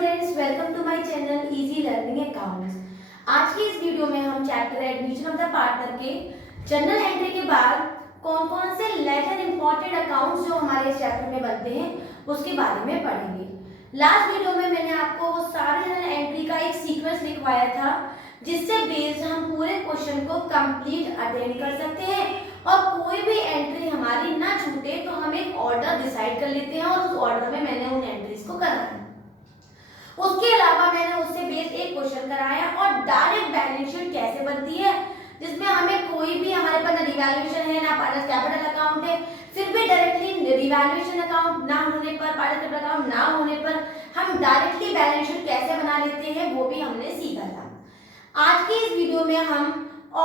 Students, welcome to my channel easy learning accounts. आज की इस वीडियो में हम chapter admission of the partner के जर्नल एंट्री के बाद कौन कौन से लेटर इंपॉर्टेंट अकाउंट्स जो हमारे इस चैप्टर में बनते हैं उसके बारे में पढ़ेंगे। लास्ट वीडियो में मैंने आपको वो सारे जर्नल एंट्री का एक सीक्वेंस लिखवाया था जिससे बेस्ड हम पूरे क्वेश्चन को कंप्लीट अटेंड कर सकते हैं और कोई भी एंट्री हमारी ना छूटे तो हम एक ऑर्डर डिसाइड कर लेते हैं और उस ऑर्डर में मैंने उन एंट्रीज को कराया। उसके अलावा मैंने उससे बेस्ड एक क्वेश्चन कराया और डायरेक्ट बैलेंस शीट कैसे बनती है जिसमें हमें कोई भी हमारे पास ना रिवैल्यूएशन है ना पार्टनर्स कैपिटल अकाउंट है, फिर भी डायरेक्टली रिवैल्यूएशन अकाउंट ना होने पर पार्टनर्स कैपिटल अकाउंट ना होने पर हम डायरेक्टली बैलेंस शीट कैसे बना लेते हैं वो भी हमने सीखा था। आज की इस वीडियो में हम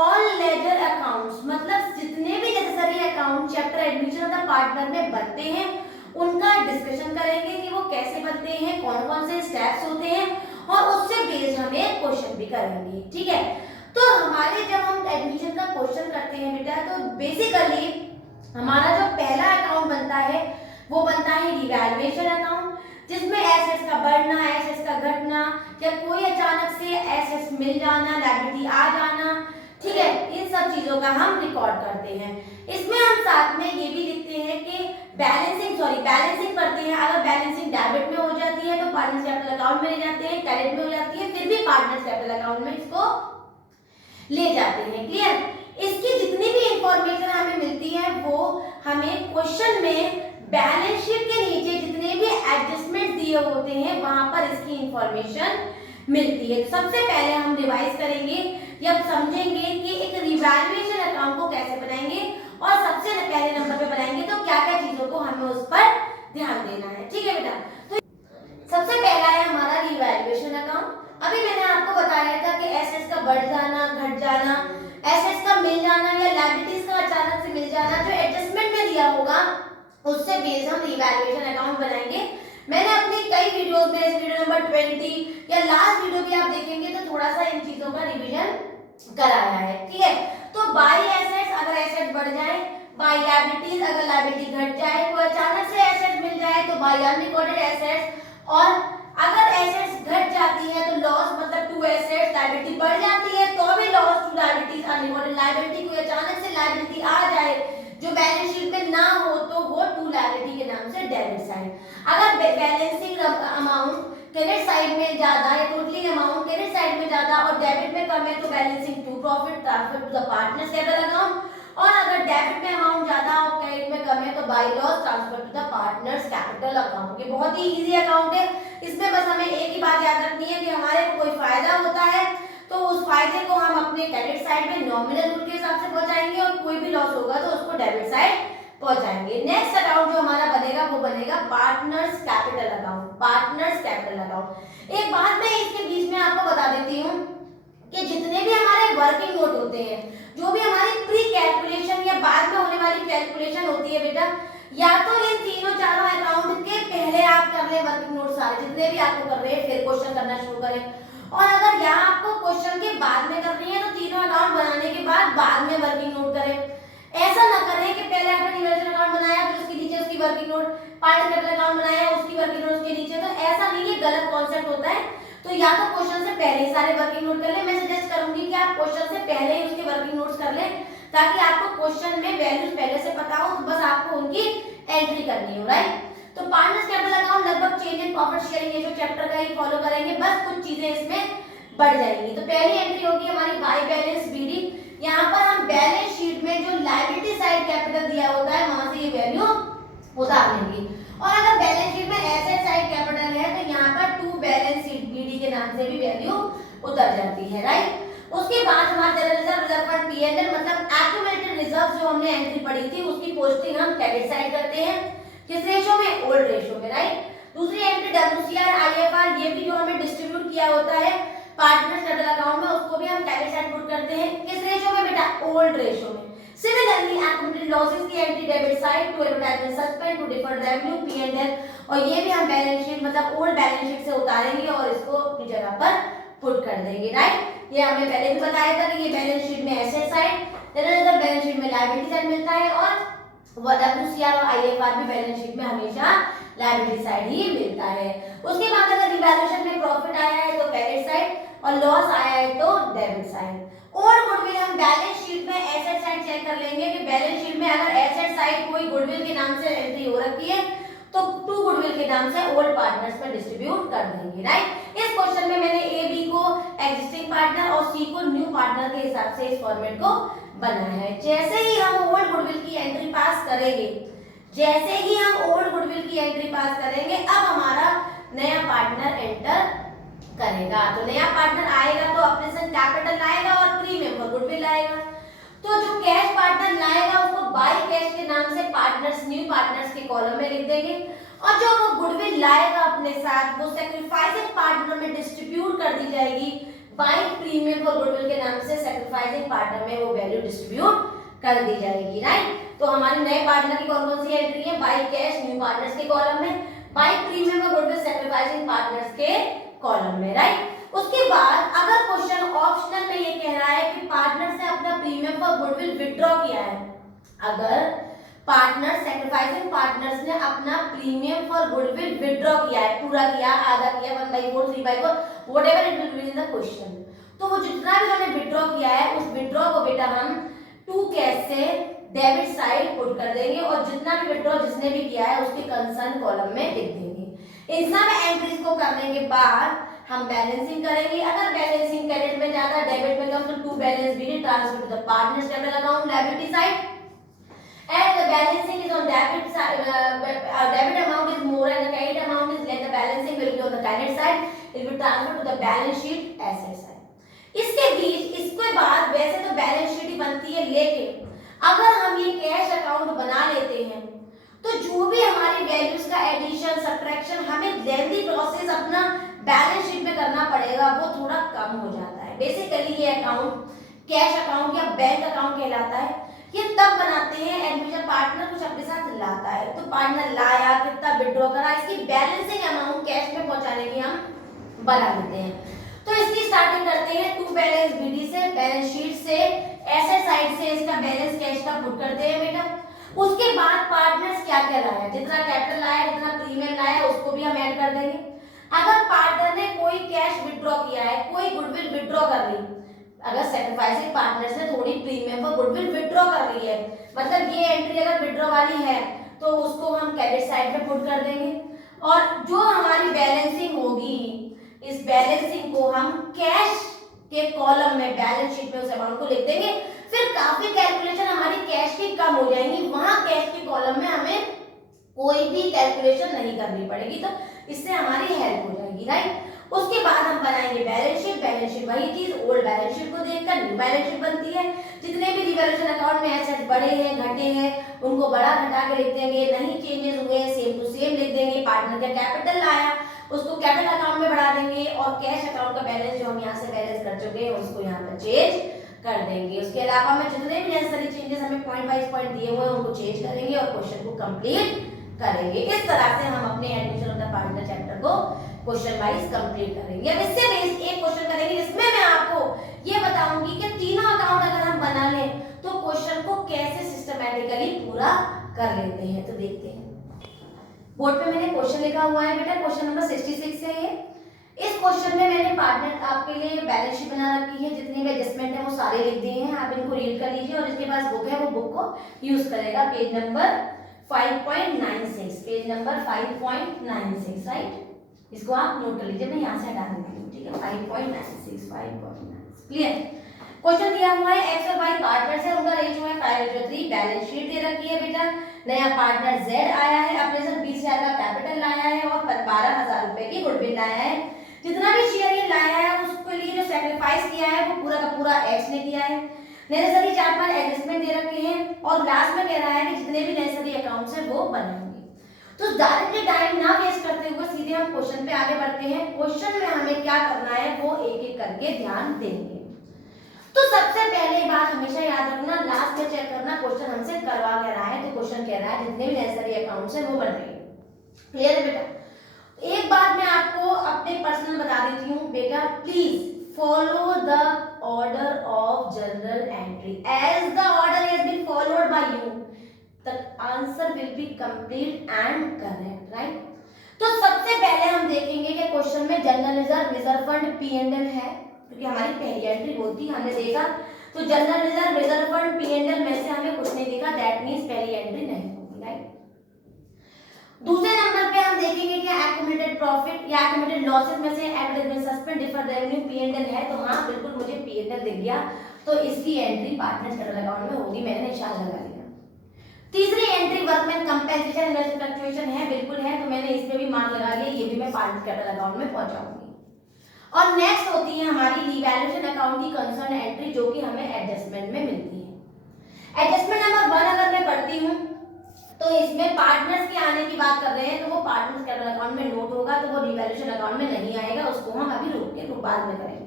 ऑल लेजर अकाउंट्स मतलब जितने भी necessary account chapter admission of the partner में बनते हैं उनका डिस्कशन करेंगे कि वो कैसे बनते हैं, कौन कौन से स्टेप्स होते हैं और उससे बेस्ड हम एक क्वेश्चन भी करेंगे। ठीक है, तो हमारे जब हम एडमिशन का क्वेश्चन करते हैं बेटा तो बेसिकली हमारा जो पहला अकाउंट बनता है वो बनता है रिवैल्यूएशन अकाउंट जिसमें एसेट्स का बढ़ना, एसेट्स का घटना या कोई अचानक से एसेट्स मिल जाना, लायबिलिटी आ जाना, ठीक है, इन सब चीजों का हम रिकॉर्ड करते हैं। इसमें हम साथ में ये भी लिखते हैं कि बैलेंसिंग करते हैं। अगर बैलेंसिंग डेबिट में हो जाती है तो पार्टनर्स कैपिटल अकाउंट में ले जाते हैं, क्रेडिट में हो जाती है फिर भी पार्टनर्स कैपिटल अकाउंट में इसको ले जाते हैं। क्लियर? इसकी जितनी भी इंफॉर्मेशन हमें मिलती है वो हमें क्वेश्चन में बैलेंस शीट के नीचे जितने भी एडजस्टमेंट दिए होते हैं वहां पर इसकी इंफॉर्मेशन मिलती है। सबसे पहले हम रिवाइज करेंगे या समझेंगे कि एक रिवैल्यूएशन अकाउंट को कैसे बनाएंगे और सबसे पहले नंबर पे बनाएंगे तो क्या क्या चीजों को हमें उस पर ध्यान देना है। ठीक है बेटा, तो सबसे पहला है हमारा रिवैल्यूएशन अकाउंट। अभी मैंने आपको बताया था कि एसेट्स का बढ़ जाना, घट जाना, एसेट्स का मिल जाना या लायबिलिटीज का अचानक से मिल जाना जो एडजस्टमेंट में दिया होगा उससे बेस्ड हम रिवैल्यूएशन अकाउंट बनाएंगे। मैंने अपनी कई वीडियोस में इस वीडियो नंबर 20 या लास्ट वीडियो भी आप देखेंगे तो थोड़ा सा इन चीजों का रिवीजन कराया है। ठीक है, तो बाय एसेट्स अगर एसेट बढ़ जाए, बाय लायबिलिटीज अगर लायबिलिटी घट जाए, कोई अचानक से एसेट मिल जाए तो बाय अनरिकॉर्डेड एसेट्स, और अगर एसेट्स घट जाती है तो लॉस मतलब टू एसेट्स, लायबिलिटी बढ़ जाती है तो भी loss to liabilities unrecorded liability, कोई अचानक से लायबिलिटी आ जाए जो बैलेंस शीट में ना हो तो वो टू लायबिलिटी के नाम से डेबिट साइड। अगर बैलेंसिंग अमाउंट क्रेडिट साइड में ज्यादा है, टोटली अमाउंट क्रेडिट साइड में ज्यादा और डेबिट में कम है तो balancing to profit transfer to the partners capital account, और अगर डेबिट में अमाउंट ज्यादा और क्रेडिट में कम है तो by loss transfer to the partners capital account. ये बहुत ही इजी अकाउंट है, इसमें बस हमें एक ही बात याद रखनी है कि हमारे कोई फायदा होता है तो उस फायदे को हम अपने क्रेडिट साइड में नॉमिनल रूल के हिसाब से पहुंचाएंगे और कोई भी लॉस होगा तो उसको डेबिट साइड पहुंचाएंगे। नेक्स्ट अकाउंट जो हमारा बनेगा वो बनेगा partners capital account. Partners capital account, एक बात मैं इसके बीच में आपको बता देती हूँ कि जितने भी हमारे वर्किंग नोट होते हैं, जो भी हमारी प्री कैलकुलेशन या बाद में होने वाली कैलकुलेशन होती है बेटा, या तो इन तीनों चारों अकाउंट के पहले आप कर ले वर्किंग नोट सारे जितने भी आपको कर रहे हैं, फिर क्वेश्चन करना शुरू करें, और अगर यहाँ आपको क्वेश्चन के बाद में करनी है तो तीनों अकाउंट बनाने के बाद में वर्किंग नोट करें। ऐसा ना करें कि पहले आपने रिवैल्यूएशन अकाउंट बनाया फिर उसके नीचे उसकी working note, partner capital account बनाया उसकी वर्किंग नोट उसके नीचे, तो ऐसा नहीं, ये गलत कॉन्सेप्ट होता है। तो या तो क्वेश्चन से पहले ही सारे वर्किंग नोट कर लें, मैं सजेस्ट करूंगी कि आप क्वेश्चन से पहले ही उसके वर्किंग नोट्स कर लें ताकि आपको क्वेश्चन में वैल्यूज पहले से पता हो, तो बस आपको उनकी एंट्री करनी हो। राइट, तो पार्टनर्स कैपिटल अकाउंट लगभग change in profit sharing ratio chapter का ही फॉलो करेंगे, बस कुछ चीजें इसमें बढ़ जाएंगी। तो पहली एंट्री होगी हमारी बाय बैलेंस बीडी। यहाँ पर हम बैलेंस शीट में जो लायबिलिटी साइड कैपिटल दिया होता है वहां से ये वैल्यू उतार लेंगे, और अगर बैलेंस शीट में एसेट साइड कैपिटल है तो यहाँ पर टू बैलेंस शीट बीडी के नाम से भी वैल्यू उतर जाती है। राइट, उसके बाद हमारा general reserve, reserve fund, PNL मतलब एक्यूमुलेटेड रिजर्व जो हमने एंट्री पढ़ी थी उसकी पोस्टिंग हम क्रेडिट साइड करते हैं, किस रेशो में, ओल्ड रेशो में। राइट, दूसरी एंट्री डब्ल्यूसीआर, आईएफआर, ये भी जो हमें डिस्ट्रीब्यूट किया होता है पार्टनर्स कैपिटल अकाउंट में उसको भी हम क्रेडिट साइड पुट करते हैं, किस रेशो में बेटा, ओल्ड रेशो में। सिमिलरली एक्यूमुलेटेड लॉसेस की entry debit side to advertisement suspend to deferred revenue PNL, और ये भी हम बैलेंस शीट मतलब ओल्ड बैलेंस शीट से उतारेंगे और इसको अपनी जगह पर पुट कर देंगे। राइट, ये हमने पहले भी बताया था कि ये बैलेंस शीट में asset side, general balance sheet में लायबिलिटी साइड मिलता है, और डब्ल्यूसीआर और आईएफआर भी बैलेंस शीट में हमेशा लायबिलिटी साइड ही मिलता है। उसके बाद अगर रिवैल्यूएशन में और लॉस आया है तो डेबिट साइड। और गुडविल हम बैलेंस शीट में एसेट साइड चेक कर लेंगे कि बैलेंस शीट में अगर एसेट साइड कोई गुडविल के नाम से एंट्री हो रखी है तो टू गुडविल के नाम से ओल्ड पार्टनर्स में डिस्ट्रीब्यूट कर देंगे, राइट। इस क्वेश्चन में मैंने ए बी को एग्जिस्टिंग पार्टनर और सी को न्यू पार्टनर के हिसाब से इस फॉर्मेट को बनाया है। जैसे ही हम ओल्ड गुडविल की एंट्री पास करेंगे, जैसे ही हम ओल्ड गुडविल की एंट्री पास करेंगे, अब हमारा नया पार्टनर एंटर करेगा। तो नया पार्टनर आएगा तो ऑपरेशन कैपिटल लाएगा और प्रीमियम फॉर गुडविल लाएगा। तो जो कैश पार्टनर लाएगा उसको बाय कैश के नाम से पार्टनर्स न्यू पार्टनर्स के कॉलम में लिख देंगे, और जो वो गुडविल लाएगा अपने साथ वो सैक्रिफाइसिंग पार्टनर में डिस्ट्रीब्यूट कर दी जाएगी। बाय प्रीमियम फॉर गुडविल के नाम से सैक्रिफाइसिंग पार्टनर में वो वैल्यू डिस्ट्रीब्यूट कर दी जाएगी, राइट। तो हमारे नए पार्टनर की कौन कौन सी एंट्री है? बाय कैश न्यू पार्टनर्स के कॉलम में, by premium for goodwill sacrificing partners के कॉलम में, राइट। उसके बाद अगर क्वेश्चन ऑप्शनल में ये कह रहा है कि पार्टनर से अपना प्रीमियम फॉर गुडविल विथड्रॉ किया है, अगर पार्टनर सैक्रिफाइसिंग पार्टनर्स ने अपना प्रीमियम फॉर गुडविल विथड्रॉ किया है, पूरा किया, आधा किया, 1/4, 3/4, whatever it will be in the question, तो वो जितना भी हमने विथड्रॉ किया है उस विथड्रॉ को बेटा हम टू कैश से डेबिट साइड पुट कर देंगे और जितना भी विथड्रॉ जिसने भी किया है उसके कंसर्न कॉलम में लिख देंगे। इन सब एंट्रीज को करने के बाद हम बैलेंसिंग करेंगे। अगर बैलेंसिंग क्रेडिट में ज्यादा डेबिट में कम तो to balance be transfer to the partners capital account liability side and the balancing is on debit side, debit amount is more and the credit amount is less, the balancing will be on the credit side, it will transfer to the balance sheet asset side। इसके बीच इसके बाद वैसे तो balance sheet ही बनती है, लेकिन अगर हम ये कैश अकाउंट बना लेते हैं तो जो भी हमारी वैल्यूज का एडिशन सब्ट्रैक्शन हमें लेंथी प्रोसेस अपना बैलेंस शीट में करना पड़ेगा, वो थोड़ा कम हो जाता है। बेसिकली ये अकाउंट कैश अकाउंट या बैंक अकाउंट कहलाता है। ये तब बनाते हैं एडमिशन पार्टनर कुछ अपने साथ लाता है, तो पार्टनर लाया, कितना विड्रॉ करा, इसकी बैलेंसिंग अमाउंट कैश में पहुंचाने की हम बना लेते हैं। तो इसकी स्टार्टिंग करते हैं टू बैलेंस बीडी से, बैलेंस शीट से, एसेट साइड से इसका बैलेंस कैश का पुट करते हैं बेटा। उसके बाद पार्टनर्स क्या क्या लाया, जितना कैपिटल लाया, जितना प्रीमियम लाया, उसको भी हम ऐड कर देंगे। अगर पार्टनर ने कोई कैश विड्रॉ किया है, कोई गुडविल विड्रॉ कर ली, अगर सैक्रिफाइसिंग पार्टनर्स ने थोड़ी प्रीमियम पर गुडविल विड्रॉ कर ली है, मतलब ये एंट्री अगर विड्रॉ वाली है तो उसको हम क्रेडिट साइड में पुट कर देंगे, और जो हमारी बैलेंसिंग होगी इस बैलेंसिंग को हम कैश के कॉलम में बैलेंस शीट में उस अमाउंट को लिख देंगे। फिर काफी कैलकुलेशन हमारी कैश की कम हो जाएंगी, वहां कैश के कॉलम में हमें कोई भी कैलकुलेशन नहीं करनी पड़ेगी, तो इससे हमारी हेल्प हो जाएगी, राइट। उसके बाद हम बनाएंगे बैलेंस शीट। बैलेंस शीट वही चीज ओल्ड बैलेंस शीट को देखकर न्यू बैलेंस शीट बनती है। जितने भी रिवैल्यूएशन अकाउंट में एसेट बढ़े हैं, घटे हैं, उनको बड़ा घटा के लिख देंगे, नहीं चेंजेस हुए सेम टू सेम लिख देंगे। पार्टनर का कैपिटल आया उसको कैपिटल अकाउंट में बढ़ा देंगे, और कैश अकाउंट का बैलेंस जो हम यहाँ से बैलेंस कर चुके हैं उसको यहाँ पर चेंज कर देंगे। उसके अलावा में जितने भी नेसेसरी चेंजेस हमें पॉइंट वाइज पॉइंट दिए हुए हैं उनको चेंज करेंगे और क्वेश्चन को कंप्लीट करेंगे। इस तरह से हम अपने admission of the partner chapter को क्वेश्चन वाइज कंप्लीट करेंगे। अब इससे बेस एक क्वेश्चन करेंगे जिसमें मैं आपको ये बताऊंगी कि तीनों अकाउंट अगर हम बना लें तो क्वेश्चन को कैसे सिस्टमैटिकली पूरा कर लेते हैं। तो देखते हैं, बोर्ड पे मैंने क्वेश्चन लिखा हुआ है बेटा, क्वेश्चन नंबर 66 है ये। इस क्वेश्चन में मैंने पार्टनर आपके लिए बैलेंस शीट बना रखी है, जितने भी एडजस्टमेंट है वो सारे लिख दिए हैं, आप इनको रीड कर लीजिए, और जिसके पास बुक है वो बुक को यूज करेगा। Page number 5.96, page number 5.96, right. इसको आप नोट कर लीजिए, मैं यहाँ से हटा देती हूँ, ठीक है। 5.96 क्लियर। क्वेश्चन दिया हुआ है एक्स और वाई पार्टनर्स है, उनका रेशियो है 5:3, बैलेंस शीट दे रखी है बेटा। नया पार्टनर जेड आया है, अपने से 20,000 का कैपिटल लाया है और 12,000 रुपए की गुडविल लाया है। जितना भी शेयर ये लाया है उसके लिए जो सैक्रिफाइस किया है वो पूरा का पूरा एक्स ने किया है। नेसेसरी 4-5 एडजस्टमेंट दे रखे हैं, और लास्ट में कह रहा है कि जितने भी नेसेसरी अकाउंट्स है वो बनाएंगे। तो डायरेक्टली टाइम ना वेस्ट करते हुए सीधे हम क्वेश्चन पे आगे बढ़ते हैं। क्वेश्चन में हमें क्या करना है वो एक एक करके ध्यान देंगे। तो सबसे पहले बात हमेशा याद रखना, लास्ट में चेक करना क्वेश्चन हमसे करवा क्या रहा है। तो क्वेश्चन कह रहा है जितने भी नेसेसरी अकाउंट्स है वो बनाएंगे। क्लियर है बेटा। एक बात मैं आपको अपने पर्सनल बता देती हूँ बेटा, please follow the order of journal entry as the order has been followed by you, the answer will be complete and correct, right। तो सबसे पहले हम देखेंगे कि क्वेश्चन में जनरल रिजर्व फंड P&L है, क्योंकि हमारी पहली एंट्री वो थी, हमने देखा तो general reserve, reserve fund, P&L में से हमें कुछ नहीं दिखा, दैट मींस पहली एंट्री नहीं होगी, राइट। दूसरे नंबर पे हम देखेंगे कि एक्यूमुलेटेड प्रॉफिट या एक्यूमुलेटेड लॉसेस में से average suspend deferred revenue P&L है, तो हाँ बिल्कुल मुझे P&L दिख गया, तो इसकी एंट्री पार्टनर्स कैपिटल अकाउंट में होगी, मैंने निशान लगा लिया। तीसरी entry workman compensation investment fluctuation है, बिल्कुल है, तो मैंने इस पे भी मार्क लगा लिया, ये भी मैं पार्टनर्स कैपिटल अकाउंट में पहुंचाऊंगी। और नेक्स्ट होती है हमारी रिवैल्यूएशन अकाउंट की कंसर्न एंट्री, जो कि हमें एडजस्टमेंट में मिलती है। एडजस्टमेंट नंबर 1 अगर मैं पढ़ती हूँ तो इसमें पार्टनर्स के आने की बात कर रहे हैं, तो वो पार्टनर्स कैपिटल अकाउंट में नोट होगा, तो वो रिवैल्यूएशन अकाउंट में नहीं आएगा, उसको हम अभी रोक के बाद में करेंगे।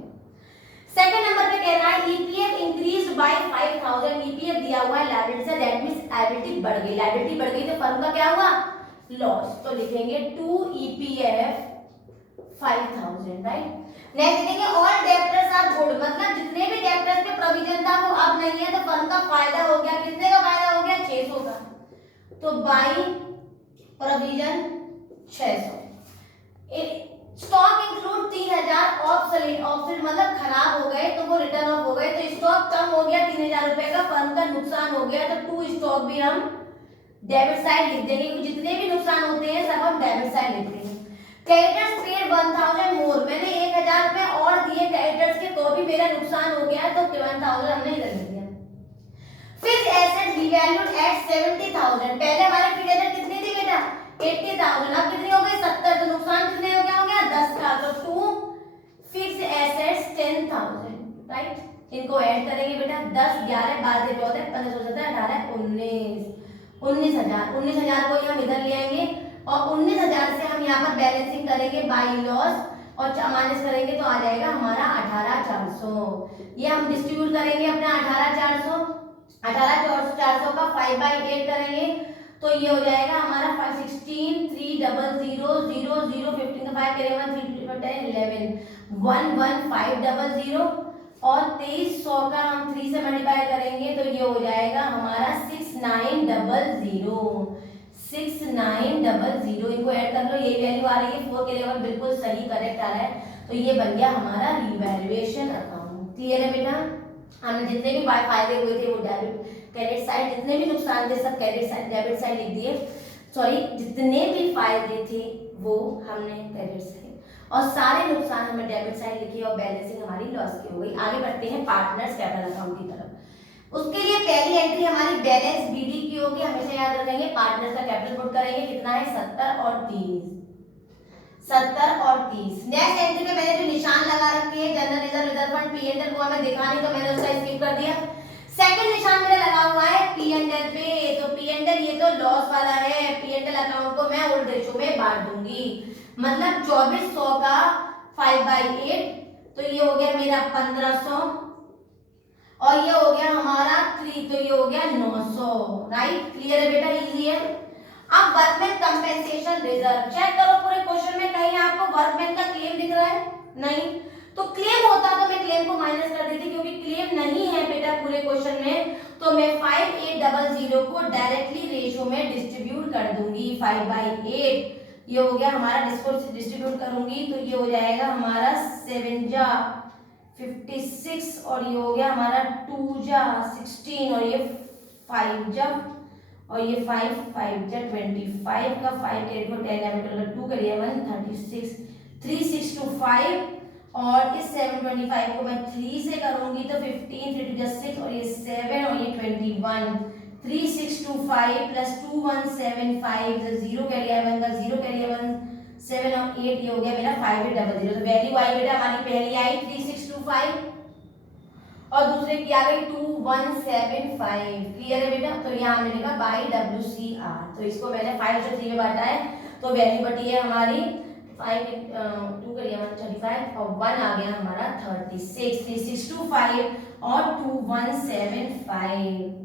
सेकंड नंबर पे कह रहा है ईपीएफ इंक्रीज्ड बाय 5000, ईपीएफ दिया हुआ है लायबिलिटी से, दैट मींस लायबिलिटी बढ़ गई, लायबिलिटी बढ़ गई तो फर्म का क्या हुआ, लॉस, तो लिखेंगे 2 ईपीएफ 5000, राइट। नेक्स्ट लिखेंगे ऑल डेब्टर्स आर गुड, मतलब जितने भी डेब्टर्स पे प्रोविजन था वो अब नहीं है, तो फर्म का फायदा हो गया, कितने का फायदा हो गया, 600 का, तो by provision 600। Stock include 3000, obsolete, obsolete मतलब खराब हो गए तो वो रिटर्न ऑफ हो गए, तो स्टॉक कम हो गया 3000 रुपए का, फर्म का नुकसान हो गया, तो टू स्टॉक भी हम डेबिट साइड लिख देंगे, क्योंकि जितने भी नुकसान होते हैं सब हम डेबिट साइड लिखते हैं। क्रेडिटर्स पेड 1000 मोर, मैंने 1000 रुपए और दिए क्रेडिटर्स के, तो भी मेरा नुकसान हो गया, तो 1000 हमने इधर लिख दिया। फिक्स्ड एसेट रिवैल्यूड एट 70000, पहले हमारे फिक्स्ड एसेट कितनी थी बेटा, 80000, अब कितनी हो गई, 70, तो नुकसान कितने हो गया 10 का, तो टू फिक्स्ड एसेट्स 10000, राइट। इनको ऐड करेंगे बेटा, 10 11 12 14 15 16 17 18 19 19000 को हम इधर ले आएंगे, और 19000 से हम यहाँ पर बैलेंसिंग करेंगे बाय लॉस, और माइनस करेंगे तो आ जाएगा हमारा 18400, ये हम डिस्ट्रीब्यूट करेंगे अपना 18400 का 5/8 करेंगे, तो ये हो जाएगा हमारा 16 300 0 0 15 का 5 करेंगे 1 3 10 11 11500, और 2300 का हम 3 से मल्टीप्लाई करेंगे, तो ये हो जाएगा हमारा 6900, इनको ऐड कर लो, ये वैल्यू आ रही है 4 के लेवल, बिल्कुल सही करेक्ट आ रहा है, तो ये बन गया हमारा रिवैल्यूएशन अकाउंट। क्लियर है बेटा, हमने जितने भी फायदे हुए थे वो डेबिट क्रेडिट साइड, जितने भी नुकसान थे सब क्रेडिट साइड डेबिट साइड लिख दिए, सॉरी जितने भी फायदे थे वो हमने क्रेडिट साइड, और सारे नुकसान हमने डेबिट साइड लिखी, और बैलेंसिंग हमारी लॉस की हो गई। आगे बढ़ते हैं पार्टनर्स कैपिटल अकाउंट की तरफ। उसके लिए पहली एंट्री हमारी बैलेंस बीडी की होगी, हमेशा याद रखेंगे, पार्टनर्स का कैपिटल पुट करेंगे, कितना है 70 और 30। नेक्स्ट एंट्री में मैंने जो निशान लगा रखे हैं general reserve, reserve fund, P&L, वो हमें दिखा नहीं, तो मैंने उसका स्किप कर दिया। सेकंड निशान मेरा लगा हुआ है P&L पे, तो P&L ये तो लॉस वाला है, P&L अकाउंट को मैं ओल्ड रेशो में बांट दूंगी, मतलब 2400 का 5/8, तो ये हो गया मेरा 1500, और ये हो गया हमारा 3, तो ये हो गया 900, राइट। क्लियर है बेटा, इजी है। अब वर्कमैन कंपेंसेशन रिजर्व चेक करो, पूरे क्वेश्चन में कहीं आपको वर्कमैन का क्लेम दिख रहा है, नहीं, तो क्लेम होता तो मैं क्लेम को माइनस कर देती, क्योंकि क्लेम नहीं है बेटा पूरे क्वेश्चन में, तो मैं 5800 को डायरेक्टली रेशियो में डिस्ट्रीब्यूट कर दूंगी, 5/8, ये हो गया हमारा, डिस्ट्रीब्यूट करूंगी तो ये हो जाएगा हमारा 7 जा 56, और ये हो गया हमारा 2 जा 16, और ये 5 जा, और ये 5 जा 25 का 5 8 को 10 11 2 करिए 136 3625, और इस 725 को मैं 3 से करूंगी तो 15 3 2 6, और ये 7, और ये 21, 3625 प्लस 2175, 0 कैरियर 1 का 0 कैरियर 1 7 और 8, ये हो गया मेरा 5800, तो वैल्यू आई बेटा हमारी पहली आई 3625, और दूसरे की आ गई 2175। क्लियर है बेटा, तो यहाँ हमने लिखा बाय WCR, तो इसको मैंने 5 से 3 में बांटा है, तो वैल्यू बटी है हमारी 5 2 करिए 135, और 1 आ गया हमारा 36, 3625 और 2175।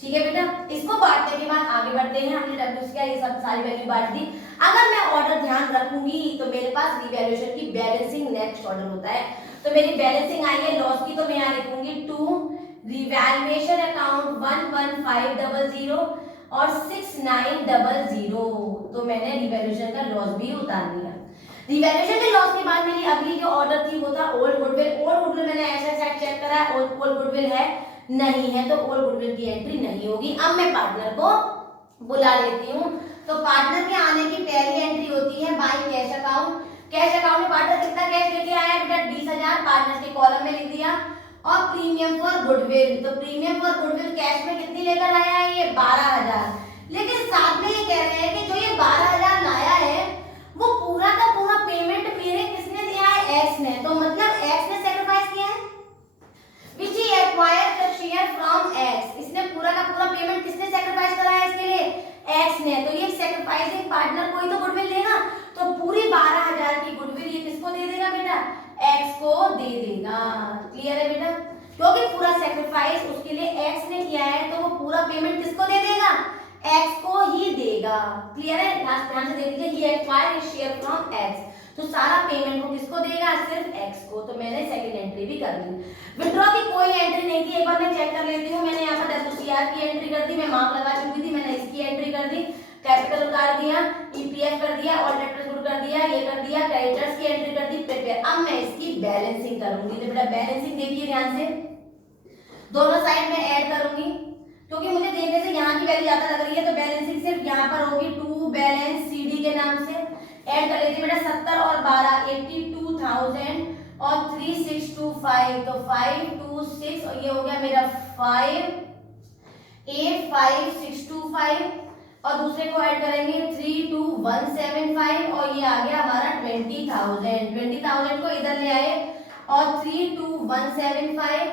ठीक है बेटा, इसको बांटने के बाद आगे बढ़ते हैं, हमने WCR ये सब सारी वैल्यू बांट दी। अगर मैं ऑर्डर ध्यान रखूंगी तो मेरे पास रिवैल्यूएशन की बैलेंसिंग नेक्स्ट ऑर्डर होता है, तो मेरी बैलेंसिंग आई है लॉस की, तो मैं यहाँ लिखूंगी 2 रिवैल्यूएशन अकाउंट 11500 और 6900, तो मैंने रिवैल्यूएशन का लॉस भी उतार दिया। रिवैल्यूएशन के लॉस के बाद मेरी अगली जो ऑर्डर थी वो था ओल्ड गुडविल। ओल्ड गुडविल मैंने ऐसा सेट चेक करा, ओल्ड गुडविल है नहीं है, तो ओल्ड गुडविल की एंट्री नहीं होगी। अब मैं पार्टनर को बुला लेती हूँ। तो पार्टनर के आने की पहली एंट्री होती है by cash account. Cash account में पार्टनर कितना कैश लेके आया है बेटा 20,000, पार्टनर के कॉलम में लिख दिया। और प्रीमियम फॉर गुडविल, तो प्रीमियम फॉर गुडविल कैश में कितनी लेकर आया है ये 12,000। लेकिन साथ में ये कह रहे हैं कि जो ये 12,000 लाया है वो पूरा का पूरा पेमेंट मेरे किसने दिया है, एक्स ने। तो मतलब एक्स ने सैक्रिफाइस किया है, which he acquired the share from X। इसने पूरा का पूरा पेमेंट किसने सैक्रिफाइस करा है इसके लिए, एक्स ने। तो ये सैक्रिफाइसिंग पार्टनर को ही तो गुडविल देगा, तो पूरी 12,000 की गुडविल ये किसको दे देगा बेटा, एक्स को दे देगा। क्लियर है बेटा, क्योंकि पूरा सैक्रिफाइस उसके लिए एक्स ने किया है तो वो पूरा पेमेंट किसको दे देगा, एक्स को ही देगा। क्लियर है, ध्यान से देख लीजिए, ये एक्वायर शेयर फ्रॉम एक्स, तो सारा पेमेंट वो किसको देगा, सिर्फ एक्स को। तो मैंने सेकंड एंट्री भी कर दी। विड्रॉ की कोई एंट्री नहीं थी, एक बार मैं चेक कर लेती हूँ। मैंने यहाँ पर WCR की एंट्री कर दी, मैं मार्क लगा चुकी थी, मैंने इसकी एंट्री कर दी, कैपिटल उतार दिया, ईपीएफ कर दिया, ऑल डेटर्स गुड कर दिया, ये कर दिया, क्रेडिटर्स की एंट्री कर दी, प्रिपेयर। अब मैं इसकी बैलेंसिंग करूंगी। तो बेटा बैलेंसिंग देखिए ध्यान से, दोनों साइड में ऐड करूंगी क्योंकि मुझे देखने से यहाँ की वैल्यू ज्यादा लग रही है, तो बैलेंसिंग सिर्फ यहाँ पर होगी टू बैलेंस सीडी के नाम से। ऐड कर लेते हैं बेटा 70 और 12 82,000 और 3625, तो 526 और ये हो गया मेरा 5,85625 और दूसरे को ऐड करेंगे 32175 और ये आ गया हमारा 20,000 को इधर ले आए और 32175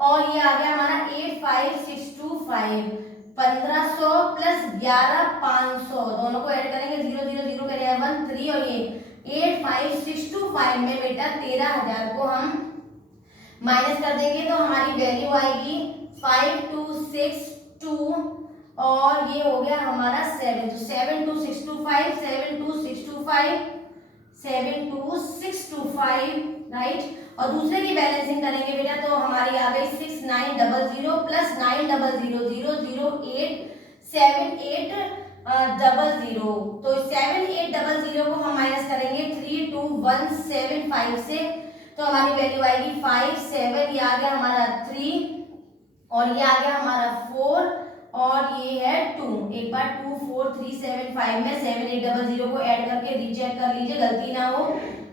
और ये आ गया हमारा 8,562,500 1500 प्लस 11,500 दोनों को ऐड करेंगे 0 0 0 करेंगे 1 3 और ये 8,562,500 में बेटा 13,000 को हम माइनस कर देंगे तो हमारी वैल्यू आएगी 5,262 और ये हो गया हमारा 7, तो 7,2,625 7,2,625 राइट। और दूसरे की बैलेंसिंग करेंगे बेटा तो हमारी आ गई 6,900 प्लस 900,008,7800, तो 7,800 को हम माइनस करेंगे 3,2,175 से, तो हमारी वैल्यू आएगी 5,7, ये आ गया हमारा 3 और ये आ गया हमारा 4 और ये है 2। एक बार 2,4,3,7,5 में 7,800 को ऐड करके रीचेक कर लीजिए, गलती ना हो।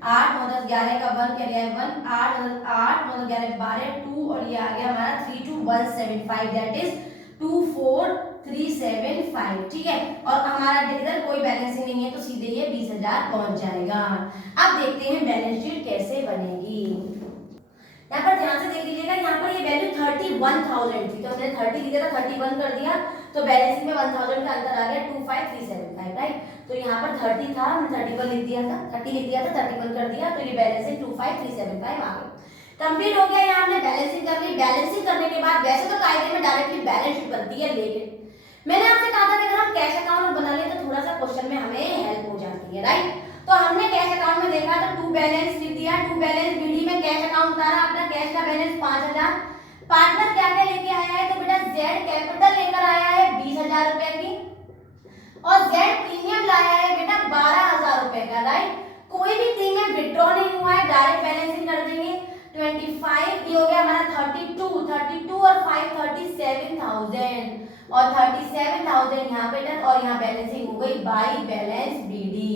8 9 10 11 का 1 क्या लिया है 1 8 9 11 12 2 और ये आ गया हमारा 3,2,175 दैट इज 2,4,375 ठीक है। और हमारा इधर कोई बैलेंसिंग नहीं है तो सीधे ये 20,000 पहुंच जाएगा। अब देखते हैं बैलेंस शीट कैसे बनेगी। यहाँ पर ध्यान से देख लीजिएगा, यहाँ पर ये वैल्यू 31,000 थी तो हमने 30 लिखा था 31 कर दिया तो बैलेंसिंग में 1,000 का अंतर आ गया 25,375 राइट। तो यहाँ पर 30 था हमने 31 लिख दिया था 30 लिख दिया था 31 कर दिया तो ये बैलेंसिंग 25,375 आ गई। कंप्लीट हो गया, यहाँ हमने बैलेंसिंग कर ली। बैलेंसिंग करने के बाद वैसे तो कायदे में डायरेक्टली बैलेंस शीट बनती है, लेकिन मैंने आपसे कहा था कि अगर हम कैश अकाउंट बना ले तो थोड़ा सा क्वेश्चन में हमें हेल्प हो जाती है राइट। तो हमने कैश अकाउंट में देखा तो टू बैलेंस लिख दिया, टू बैलेंस बीडी में कैश अकाउंट उतारा, अपना कैश का बैलेंस 5,000। पार्टनर क्या क्या लेके आया है तो बेटा जेड कैपिटल लेकर आया है 20,000 रुपए की और जेड प्रीमियम लाया है बेटा 12,000 रुपए का राइट। कोई भी प्रीमियम विड्रॉ नहीं हुआ है, डायरेक्ट बैलेंसिंग कर देंगे 25 ये हो गया हमारा 32 और 5 37,000 और 37,000 यहाँ पे और यहाँ बैलेंसिंग हो गई बाय बैलेंस बीडी,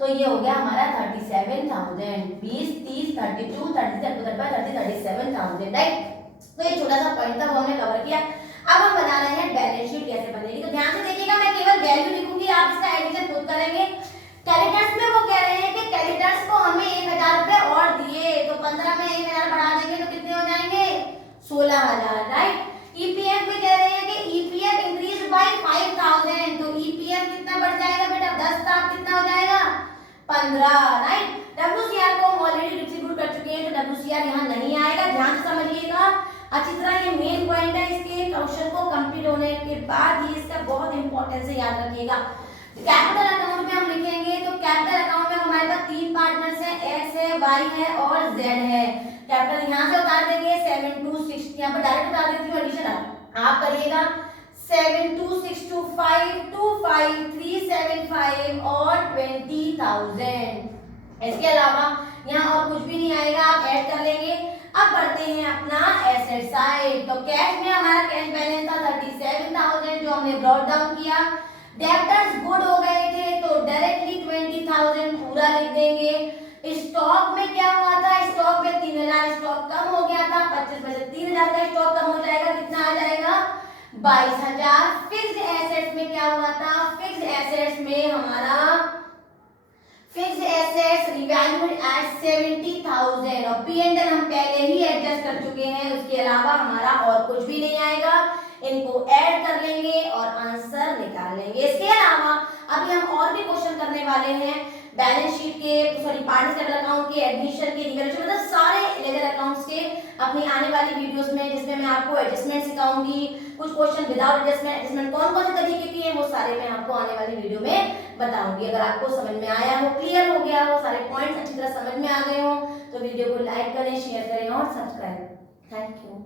तो ये हो गया हमारा 37,000 20 30 32 33 35 37,000 राइट। तो ये छोटा सा पॉइंट था वो हमने कवर किया। अब हम बना रहे हैं बैलेंस शीट कैसे बनेगी, तो ध्यान से देखिएगा, मैं केवल वैल्यू लिखूंगी, आप इसका एडिशन खुद करेंगे। क्रेडिटर्स में वो कह रहे हैं कि क्रेडिटर्स को हमें 1,000 रुपए और दिए तो 15 में 1,000 बढ़ा देंगे तो कितने हो जाएंगे 16,000 राइट। ईपीएफ में कह रहे हैं कि ईपीएफ इंक्रीज बाय 5,000 तो ईपीएफ कितना बढ़ जाएगा बेटा 10 था, कितना हो जाएगा 15 राइट। WCR को हम ऑलरेडी डिस्ट्रीब्यूट कर चुके हैं तो WCR यहाँ नहीं आएगा, ध्यान से समझिएगा अच्छी तरह। ये मेन पॉइंट है, इसके क्वेश्चन को कंप्लीट होने के बाद ये इसका बहुत इंपॉर्टेंस है, याद रखिएगा। कैपिटल अकाउंट में हम लिखेंगे तो कैपिटल अकाउंट में हमारे पास 3 पार्टनर्स हैं, एक्स है, वाई है और जेड है। कैपिटल यहाँ से उतार देंगे 7,260, यहाँ पर डायरेक्ट उतार देती हूँ, एडिशन आप करिएगा 7,2,625 25,375 और 20,000 इसके अलावा यहाँ और कुछ भी नहीं आएगा, आप ऐड कर लेंगे। अब बढ़ते हैं अपना एसेट साइड। तो कैश में हमारा कैश बैलेंस था 37,000 जो हमने ब्रॉट डाउन किया। डेब्टर्स गुड हो गए थे तो डायरेक्टली 20,000 पूरा लिख देंगे। स्टॉक में क्या हुआ था, स्टॉक में 3,000 स्टॉक कम हो गया था, 25 में से 3,000 का स्टॉक कम हो जाएगा, कितना आ जाएगा 22,000। फिक्स्ड एसेट्स में क्या हुआ था, फिक्स्ड एसेट्स में हमारा फिक्स्ड एसेट्स रिवैल्यूड एट 70,000 और P&L हम पहले ही एडजस्ट कर चुके हैं, उसके अलावा हमारा और कुछ भी नहीं आएगा। इनको ऐड कर लेंगे और आंसर निकाल लेंगे। इसके अलावा अभी हम और भी क्वेश्चन करने वाले हैं बैलेंस शीट के, सॉरी पार्टिसिपेंट अकाउंट के, एडमिशन के, रिवैल्यूएशन, मतलब सारे लेजर अकाउंट्स के अपनी आने वाली वीडियोस में, जिसमें मैं आपको एडजस्टमेंट सिखाऊंगी, कुछ क्वेश्चन विदाउट एडजस्टमेंट कौन कौन से तरीके की है वो सारे मैं आपको आने वाली वीडियो में बताऊंगी। अगर आपको समझ में आया हो, क्लियर हो गया हो, सारे पॉइंट्स अच्छी तरह समझ में आ गए हो तो वीडियो को लाइक करें, शेयर करें और सब्सक्राइब। Thank you.